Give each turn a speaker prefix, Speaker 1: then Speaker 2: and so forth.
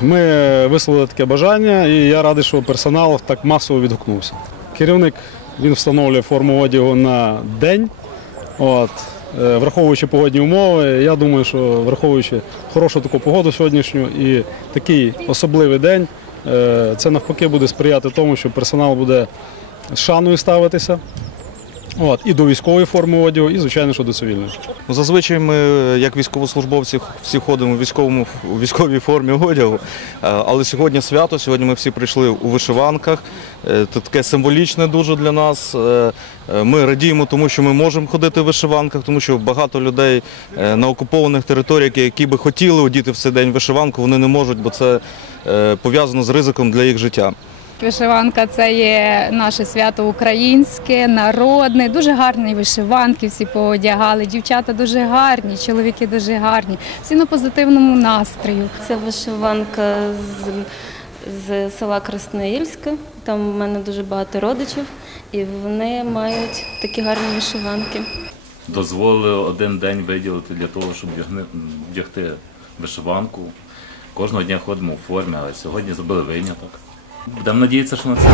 Speaker 1: Ми висловили таке бажання, і я радий, що персонал так масово відгукнувся. Керівник він встановлює форму одягу на день. От. Е, Враховуючи погодні умови, я думаю, що враховуючи хорошу таку погоду сьогоднішню і такий особливий день, е, це навпаки буде сприяти тому, що персонал буде з шаною ставитися. От, і до військової форми одягу, і, звичайно, що до цивільної.
Speaker 2: Ну, Зазвичай ми, як військовослужбовці, всі ходимо у військовому у військовій формі одягу. Е, Але сьогодні свято. Сьогодні ми всі прийшли у вишиванках. Е, Це таке символічне дуже для нас. Е, Ми радіємо, тому що ми можемо ходити в вишиванках, тому що багато людей на окупованих територіях, які би хотіли одіти в цей день вишиванку, вони не можуть, бо це пов'язано з ризиком для їх життя.
Speaker 3: Вишиванка це є наше свято українське, народне. Дуже гарні вишиванки всі поодягали. Дівчата дуже гарні, чоловіки дуже гарні. Всі на позитивному настрою.
Speaker 4: Це вишиванка з, з села Красноїльське. Там в мене дуже багато родичів, і вони мають такі гарні вишиванки.
Speaker 5: дозволили один день виділити для того, щоб вдягти вишиванку. Кожного дня ходимо у формі, але сьогодні зробили виняток.
Speaker 6: Будемо надеяться, что на день